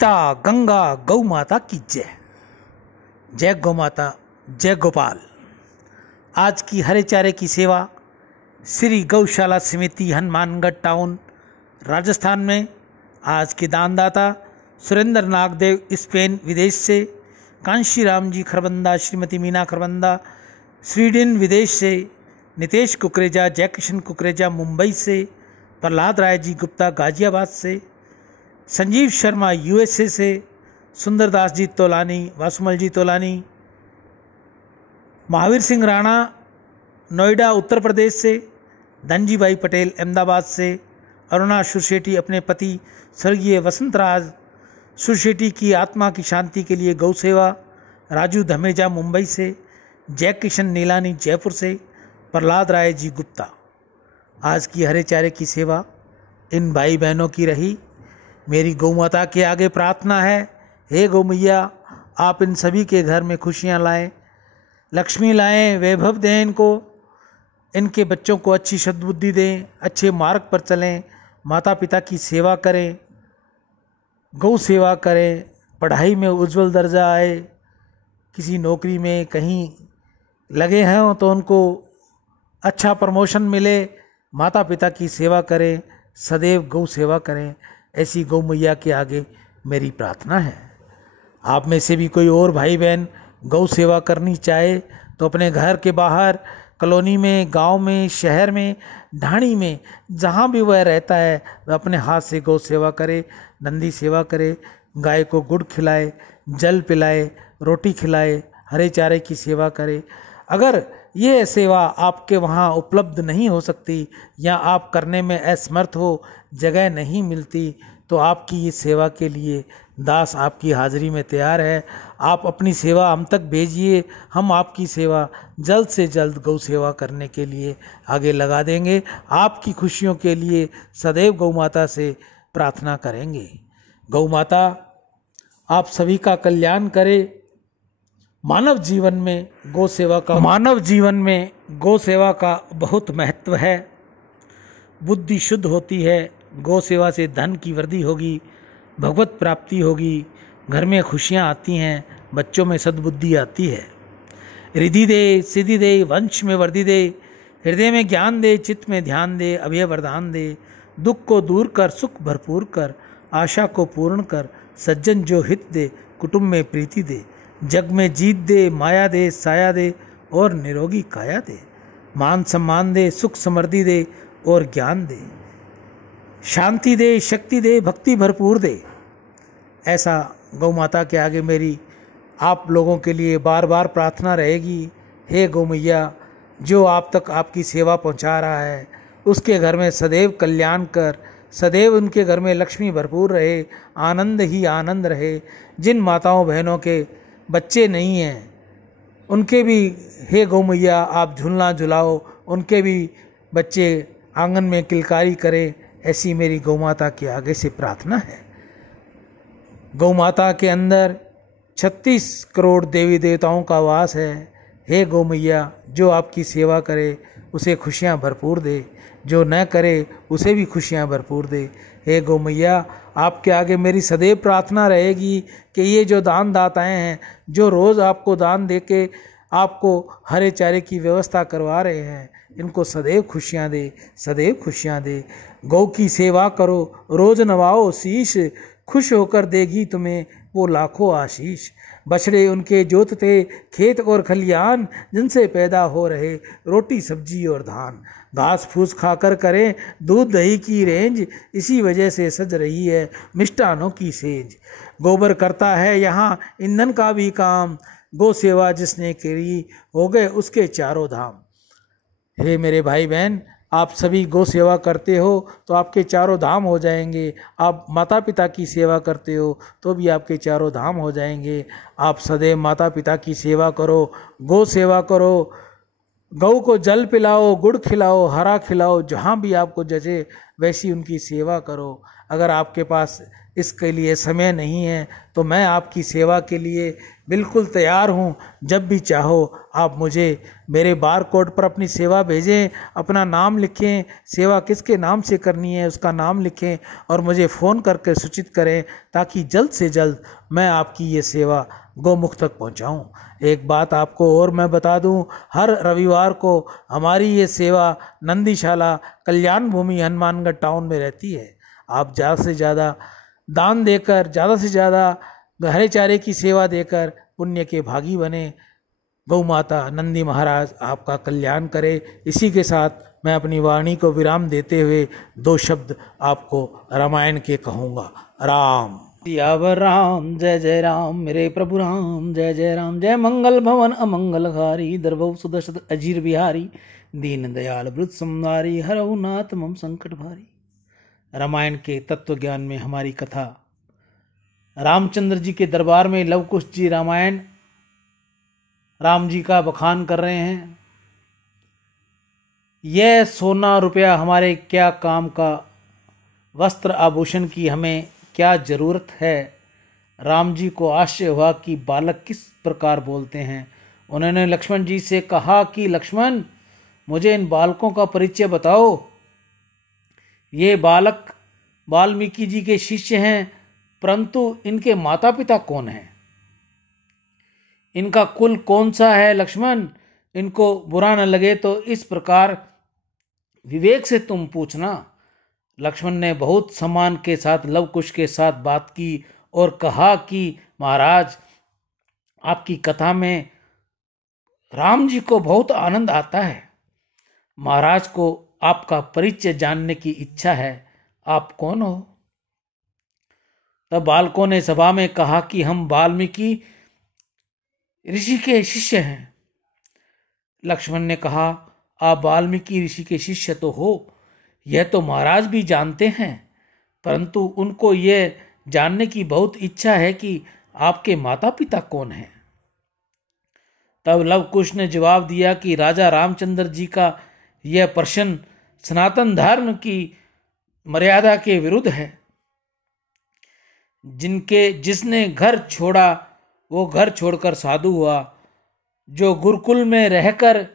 गीता गंगा गौ माता की जय। जय गौ माता, जय गोपाल। आज की हरे चारे की सेवा श्री गौशाला समिति हनुमानगढ़ टाउन राजस्थान में। आज के दानदाता सुरेंद्र नागदेव स्पेन विदेश से, कांशी राम जी खरबंदा, श्रीमती मीना खरबंदा स्वीडन विदेश से, नितेश कुकरेजा, जयकिशन कुकरेजा मुंबई से, प्रहलाद राय जी गुप्ता गाजियाबाद से, संजीव शर्मा यूएसए से, सुंदरदास जी तोलानी, वासुमल जी तोलानी, महावीर सिंह राणा नोएडा उत्तर प्रदेश से, धनजी भाई पटेल अहमदाबाद से, अरुणा सुरशेट्टी अपने पति स्वर्गीय वसंतराज सुरशेट्टी की आत्मा की शांति के लिए गौ सेवा, राजू धमेजा मुंबई से, जय किशन नीलानी जयपुर से, प्रहलाद राय जी गुप्ता। आज की हरे चारे की सेवा इन भाई बहनों की रही। मेरी गौ माता के आगे प्रार्थना है, हे गौ मैया, आप इन सभी के घर में खुशियाँ लाएं, लक्ष्मी लाएं, वैभव दें इनको, इनके बच्चों को अच्छी सद्बुद्धि दें, अच्छे मार्ग पर चलें, माता पिता की सेवा करें, गौ सेवा करें, पढ़ाई में उज्जवल दर्जा आए, किसी नौकरी में कहीं लगे हैं तो उनको अच्छा प्रमोशन मिले, माता पिता की सेवा करें, सदैव गौ सेवा करें। ऐसी गौ मैया के आगे मेरी प्रार्थना है। आप में से भी कोई और भाई बहन गौ सेवा करनी चाहे तो अपने घर के बाहर, कॉलोनी में, गांव में, शहर में, ढाणी में, जहां भी वह रहता है वह अपने हाथ से गौ सेवा करे, नंदी सेवा करे, गाय को गुड़ खिलाए, जल पिलाए, रोटी खिलाए, हरे चारे की सेवा करे। अगर ये सेवा आपके वहाँ उपलब्ध नहीं हो सकती या आप करने में असमर्थ हो, जगह नहीं मिलती, तो आपकी इस सेवा के लिए दास आपकी हाजिरी में तैयार है। आप अपनी सेवा हम तक भेजिए, हम आपकी सेवा जल्द से जल्द गौ सेवा करने के लिए आगे लगा देंगे। आपकी खुशियों के लिए सदैव गौ माता से प्रार्थना करेंगे। गौ माता आप सभी का कल्याण करे। मानव जीवन में गौ सेवा का बहुत महत्व है। बुद्धि शुद्ध होती है, गौ सेवा से धन की वृद्धि होगी, भगवत प्राप्ति होगी, घर में खुशियाँ आती हैं, बच्चों में सद्बुद्धि आती है। रिद्धि दे, सिद्धि दे, वंश में वृद्धि दे, हृदय में ज्ञान दे, चित्त में ध्यान दे, अभय वरदान दे, दुख को दूर कर, सुख भरपूर कर, आशा को पूर्ण कर, सज्जन जो हित दे, कुटुंब में प्रीति दे, जग में जीत दे, माया दे, साया दे और निरोगी काया दे, मान सम्मान दे, सुख समृद्धि दे और ज्ञान दे, शांति दे, शक्ति दे, भक्ति भरपूर दे। ऐसा गौ माता के आगे मेरी आप लोगों के लिए बार बार प्रार्थना रहेगी। हे गौ मैया, जो आप तक आपकी सेवा पहुंचा रहा है उसके घर में सदैव कल्याण कर, सदैव उनके घर में लक्ष्मी भरपूर रहे, आनंद ही आनंद रहे। जिन माताओं बहनों के बच्चे नहीं हैं उनके भी हे गौ मैया आप झूलना झुलाओ, उनके भी बच्चे आंगन में किलकारी करें। ऐसी मेरी गौ माता के आगे से प्रार्थना है। गौ माता के अंदर 36 करोड़ देवी देवताओं का वास है। हे गौ मैया, जो आपकी सेवा करे उसे खुशियाँ भरपूर दे, जो न करे उसे भी खुशियाँ भरपूर दे। हे गौ मैया, आपके आगे मेरी सदैव प्रार्थना रहेगी कि ये जो दान दाताएँ हैं, जो रोज़ आपको दान दे के आपको हरे चारे की व्यवस्था करवा रहे हैं, इनको सदैव खुशियाँ दे, सदैव खुशियाँ दे। गौ की सेवा करो, रोज़ नवाओ शीश, खुश होकर देगी तुम्हें वो लाखों आशीष। बछड़े उनके जोतते खेत और खलियान, जिनसे पैदा हो रहे रोटी सब्जी और धान। घास फूस खाकर करें दूध दही की रेंज, इसी वजह से सज रही है मिष्टानों की सेज। गोबर करता है यहाँ ईंधन का भी काम, गौ सेवा जिसने करी हो गए उसके चारों धाम। हे मेरे भाई बहन, आप सभी गौ सेवा करते हो तो आपके चारों धाम हो जाएंगे। आप माता पिता की सेवा करते हो तो भी आपके चारों धाम हो जाएंगे। आप सदैव माता पिता की सेवा करो, गौ सेवा करो, गौ को जल पिलाओ, गुड़ खिलाओ, हरा खिलाओ, जहाँ भी आपको जचे वैसी उनकी सेवा करो। अगर आपके पास इसके लिए समय नहीं है, तो मैं आपकी सेवा के लिए बिल्कुल तैयार हूँ। जब भी चाहो आप मुझे मेरे बार कोड पर अपनी सेवा भेजें, अपना नाम लिखें, सेवा किसके नाम से करनी है उसका नाम लिखें और मुझे फ़ोन करके सूचित करें, ताकि जल्द से जल्द मैं आपकी ये सेवा गौमुख तक पहुंचाऊं। एक बात आपको और मैं बता दूं, हर रविवार को हमारी ये सेवा नंदीशाला कल्याण भूमि हनुमानगढ़ टाउन में रहती है। आप ज़्यादा से ज़्यादा दान देकर, ज़्यादा से ज़्यादा हरे चारे की सेवा देकर पुण्य के भागी बने। गौ माता नंदी महाराज आपका कल्याण करे। इसी के साथ मैं अपनी वाणी को विराम देते हुए 2 शब्द आपको रामायण के कहूँगा। राम सियावर राम, जय जय राम, मेरे प्रभु राम, जय जय राम। जय मंगल भवन अमंगलहारी, दरभव सुदर्शत अजीर बिहारी, दीन दयाल वृत संहारी, हरऊ नाथ मम संकट भारी। रामायण के तत्व ज्ञान में हमारी कथा रामचंद्र जी के दरबार में लव कुश जी रामायण राम जी का बखान कर रहे हैं। यह सोना रुपया हमारे क्या काम का, वस्त्र आभूषण की हमें क्या जरूरत है। राम जी को आश्चर्य हुआ कि बालक किस प्रकार बोलते हैं। उन्होंने लक्ष्मण जी से कहा कि लक्ष्मण, मुझे इन बालकों का परिचय बताओ। ये बालक वाल्मीकि जी के शिष्य हैं, परंतु इनके माता पिता कौन हैं, इनका कुल कौन सा है। लक्ष्मण, इनको बुरा न लगे तो इस प्रकार विवेक से तुम पूछना। लक्ष्मण ने बहुत सम्मान के साथ लव कुश के साथ बात की और कहा कि महाराज, आपकी कथा में राम जी को बहुत आनंद आता है। महाराज को आपका परिचय जानने की इच्छा है, आप कौन हो। तब बालकों ने सभा में कहा कि हम वाल्मीकि ऋषि के शिष्य हैं। लक्ष्मण ने कहा, आप वाल्मीकि ऋषि के शिष्य तो हो, यह तो महाराज भी जानते हैं, परंतु उनको यह जानने की बहुत इच्छा है कि आपके माता पिता कौन हैं। तब लव कुश ने जवाब दिया कि राजा रामचंद्र जी का यह प्रश्न सनातन धर्म की मर्यादा के विरुद्ध है। जिसने घर छोड़ा वो घर छोड़कर साधु हुआ, जो गुरुकुल में रहकर